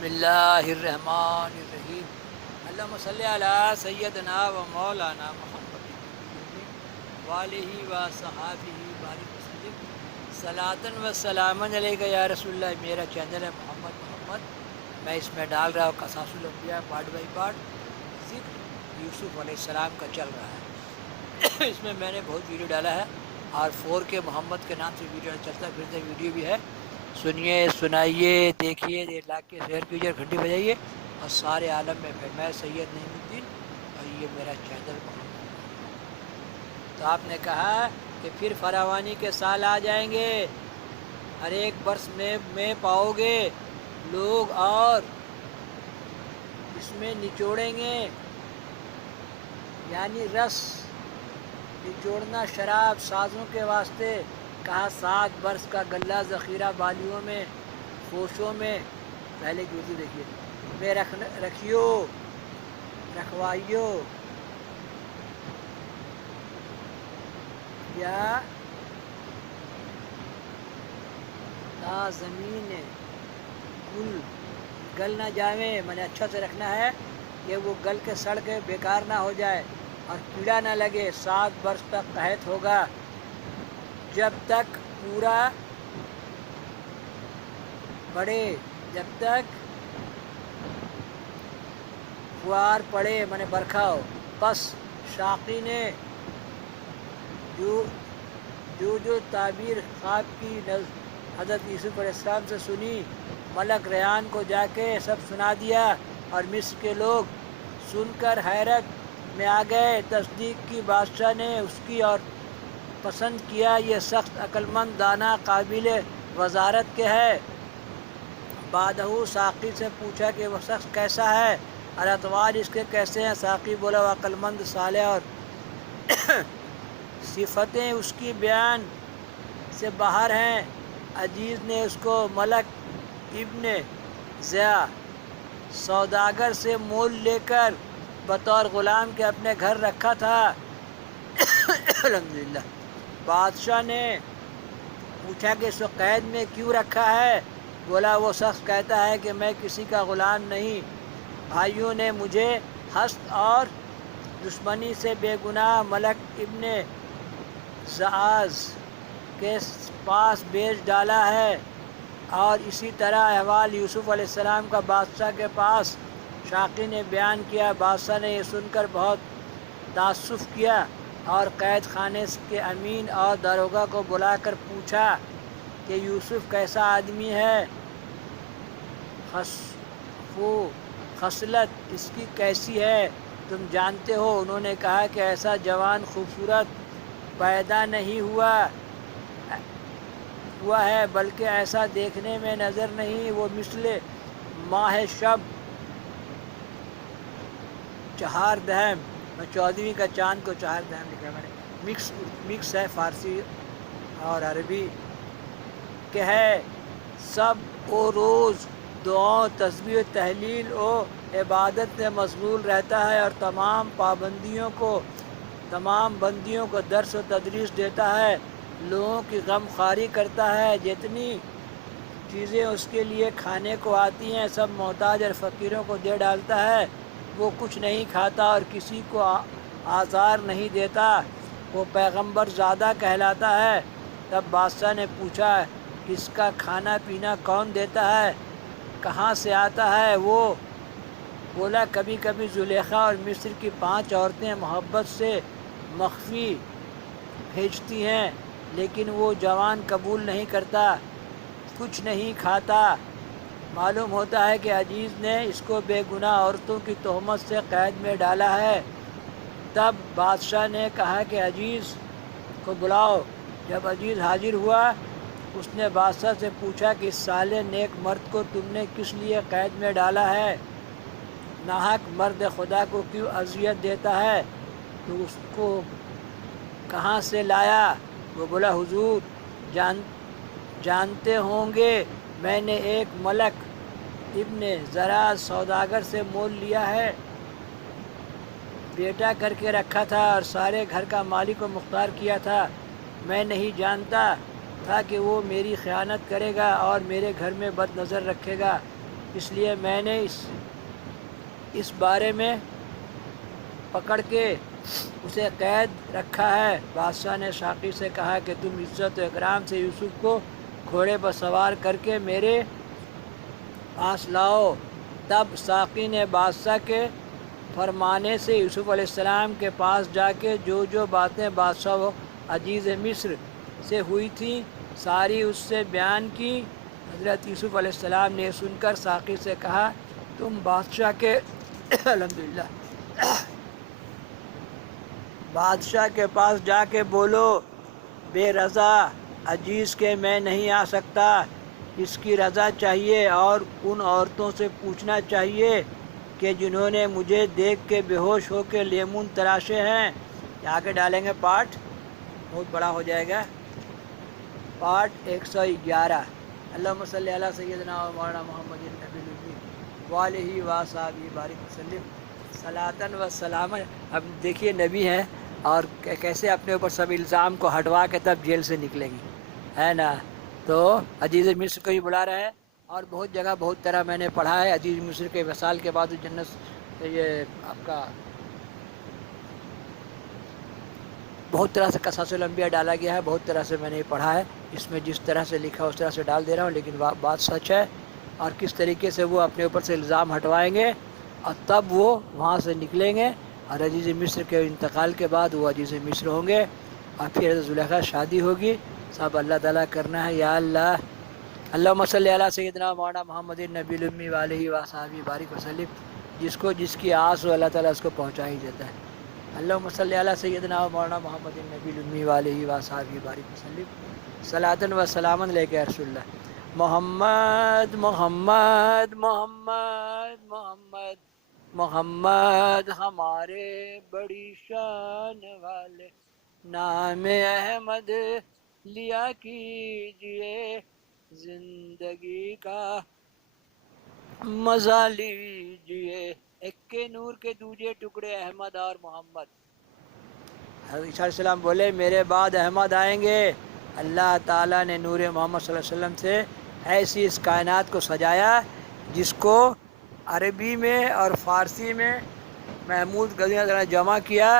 بسم اللہ الرحمن الرحیم اللہم صلی علی سیدنا و مولانا محمد والہ و صحابہ بارک وسلم صلاۃً و سلامً علیک یا رسول اللہ۔ میرا چینل ہے محمد، میں اس میں ڈال رہا ہوں قصص الانبیاء پارٹ بائی پارٹ، ذکر یوسف علیہ السلام کا چل رہا ہے۔ اس میں نے بہت ویڈیو ڈالا ہے اور 4K محمد کے نام سے ویڈیو چلتا پھرتا ویڈیو بھی ہے، سنیے سنائیے دیکھیے، لائک کے شیئر کیجیے، گھنٹی بجائیے اور سارے عالم میں میں سید نعیم الدین اور یہ میرا چینل محمد۔ تو آپ نے کہا کہ پھر فراوانی کے سال آ جائیں گے، ہر ایک برس میں پاؤ گے لوگ اور اس میں نچوڑیں گے، یعنی رس نچوڑنا شراب سازوں کے واسطے۔ کہا 7 برس کا غلہ ذخیرہ بالیوں میں فوشوں میں، پہلے کی اردو دیکھیے، میں رکھیو رکھوائیو یا تا زمین گل گل نہ جاوے، میں نے اچھا سے رکھنا ہے کہ وہ گل کے سڑ کے بیکار نہ ہو جائے اور کیڑا نہ لگے۔ 7 برس تک قحط ہوگا، جب تک پورا بڑھے، جب تک فوار پڑے، میں نے برکھا ہو۔ پس شاقی نے جو تعبیر خواب کی حضرت یوسف علیہ السلام سے سنی، ملک ریحان کو جا کے سب سنا دیا اور مصر کے لوگ سن کر حیرت میں آ گئے۔ تصدیق کی بادشاہ نے اس کی اور پسند کیا، یہ سخت عقلمند دانا قابل وزارت کے ہے۔ بعدہ ساقی سے پوچھا کہ وہ شخص کیسا ہے اور اطوار اس کے کیسے ہیں؟ ساقی بولا وہ عقلمند صالح اور صفتیں اس کی بیان سے باہر ہیں۔ عزیز نے اس کو ملک ابن ضیاء سوداگر سے مول لے کر بطور غلام کے اپنے گھر رکھا تھا۔ الحمدللہ۔ بادشاہ نے پوچھا کہ اس کو قید میں کیوں رکھا ہے؟ بولا وہ شخص کہتا ہے کہ میں کسی کا غلام نہیں، بھائیوں نے مجھے حسد اور دشمنی سے بے گناہ ملک ابن زعاز کے پاس بیچ ڈالا ہے۔ اور اسی طرح احوال یوسف علیہ السلام کا بادشاہ کے پاس شاقی نے بیان کیا۔ بادشاہ نے یہ سن کر بہت تأسف کیا اور قید خانے کے امین اور داروغہ کو بلا کر پوچھا کہ یوسف کیسا آدمی ہے، خصلت اس کی کیسی ہے، تم جانتے ہو؟ انہوں نے کہا کہ ایسا جوان خوبصورت پیدا نہیں ہوا ہے، بلکہ ایسا دیکھنے میں نظر نہیں، وہ مثل ماہ شب چہار دہم، میں 14ویں کا چاند کو 4 دہم لکھا میں نے، مکس ہے فارسی اور عربی کہ ہے۔ سب او روز دعاؤں تسبیح و تحلیل و عبادت میں مشغول رہتا ہے اور تمام بندیوں کو درس و تدریس دیتا ہے، لوگوں کی غم خواری کرتا ہے، جتنی چیزیں اس کے لیے کھانے کو آتی ہیں سب محتاج اور فقیروں کو دے ڈالتا ہے، وہ کچھ نہیں کھاتا اور کسی کو آزار نہیں دیتا، وہ پیغمبر زادہ کہلاتا ہے۔ تب بادشاہ نے پوچھا اس کا کھانا پینا کون دیتا ہے، کہاں سے آتا ہے؟ وہ بولا کبھی کبھی زلیخا اور مصر کی 5 عورتیں محبت سے مخفی بھیجتی ہیں، لیکن وہ جوان قبول نہیں کرتا، کچھ نہیں کھاتا۔ معلوم ہوتا ہے کہ عزیز نے اس کو بے گناہ عورتوں کی تہمت سے قید میں ڈالا ہے۔ تب بادشاہ نے کہا کہ عزیز کو بلاؤ۔ جب عزیز حاضر ہوا، اس نے بادشاہ سے پوچھا کہ اس صالح نیک مرد کو تم نے کس لیے قید میں ڈالا ہے، ناحق مرد خدا کو کیوں اذیت دیتا ہے، تو اس کو کہاں سے لایا؟ وہ بولا حضور جانتے ہوں گے میں نے ایک ملک ابن زرع سوداگر سے مول لیا ہے، بیٹا کر کے رکھا تھا اور سارے گھر کا مالک و مختار کیا تھا، میں نہیں جانتا تھا کہ وہ میری خیانت کرے گا اور میرے گھر میں بد نظر رکھے گا، اس لیے میں نے اس بارے میں پکڑ کے اسے قید رکھا ہے۔ بادشاہ نے ساقی سے کہا کہ تم عزت و اکرام سے یوسف کو گھوڑے پر سوار کر کے میرے پاس لاؤ۔ تب ساقی نے بادشاہ کے فرمانے سے یوسف علیہ السلام کے پاس جا کے جو باتیں بادشاہ و عزیز مصر سے ہوئی تھیں ساری اس سے بیان کی۔ حضرت یوسف علیہ السلام نے سن کر ساقی سے کہا تم بادشاہ کے الحمدللہ بادشاہ کے پاس جا کے بولو بے رضا عزیز کے میں نہیں آ سکتا، اس کی رضا چاہیے اور ان عورتوں سے پوچھنا چاہیے کہ جنہوں نے مجھے دیکھ کے بے ہوش ہو کے لیمون تراشے ہیں۔ یہاں کے ڈالیں گے پارٹ بہت بڑا ہو جائے گا، پارٹ 111۔ اللہم صلی علی سیدنا و مولانا محمد النبی الأمی وآلہ وصحبہ بارک وسلم صلاۃً و سلامً۔ اب دیکھیے نبی ہیں اور کیسے اپنے اوپر سب الزام کو ہٹوا کے تب جیل سے نکلیں گی، ہے نا۔ تو عزیز مصر کو ہی بلا رہا ہے اور بہت جگہ بہت طرح میں نے پڑھا ہے۔ عزیز مصر کے وصال کے بعد جنت یہ آپ کا بہت طرح سے قصص الانبیاء ڈالا گیا ہے، بہت طرح سے میں نے پڑھا ہے۔ اس میں جس طرح سے لکھا اس طرح سے ڈال دے رہا ہوں، لیکن بات سچ ہے۔ اور کس طریقے سے وہ اپنے اوپر سے الزام ہٹوائیں گے اور تب وہ وہاں سے نکلیں گے، اور عزیز مصر کے انتقال کے بعد وہ عزیز مصر ہوں گے اور پھر حضرت زلیخا شادی ہوگی۔ سب اللہ تعالیٰ کرنا ہے یا اللہ۔ اللہم صلی علی سیدنا مولانا محمد النبی الأمی وآلہ وصحبہ بارک وسلم۔ جس کی آس ہو اللہ تعالیٰ اس کو پہنچا ہی دیتا ہے۔ اللہم صلی علی سیدنا مولانا محمد النبی الأمی وآلہ وصحبہ بارک وسلم صلاۃً و سلامً لے کے رسول اللہ محمد محمد محمد محمد محمد ہمارے بڑی شان والے، نام احمد لیا کیجئے، زندگی کا مزہ لیجئے۔ ایک کے نور کے دوجے ٹکڑے احمد اور محمد۔ حضرت عیسیٰ علیہ السلام بولے میرے بعد احمد آئیں گے۔ اللہ تعالیٰ نے نور محمد صلی اللہ علیہ وسلم سے ایسی اس کائنات کو سجایا جس کو عربی میں اور فارسی میں محمود غزنوی نے جمع کیا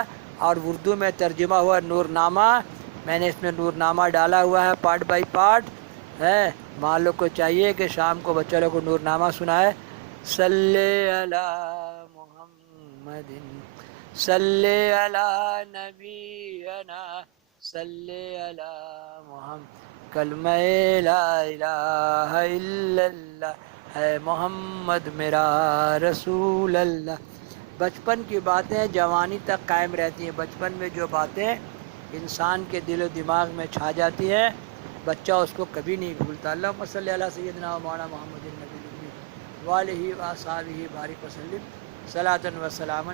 اور اردو میں ترجمہ ہوا نور نامہ۔ میں نے اس میں نور نامہ ڈالا ہوا ہے پارٹ بائی پارٹ ہے۔ ماں لوگ کو چاہیے کہ شام کو بچہ لوگ کو نور نامہ سنائے۔ صلی علی محمد صلی علی نبینا صلی علی محمد، کلمہ لا الہ الا اللہ ہے محمد میرا رسول اللہ۔ بچپن کی باتیں جوانی تک قائم رہتی ہیں۔ بچپن میں جو باتیں انسان کے دل و دماغ میں چھا جاتی ہیں بچہ اس کو کبھی نہیں بھولتا۔ اللہم صلی علی سیدنا و مولانا محمد النبی الأمی وآلہ وصحبہ بارک وسلم صلاۃً و سلامً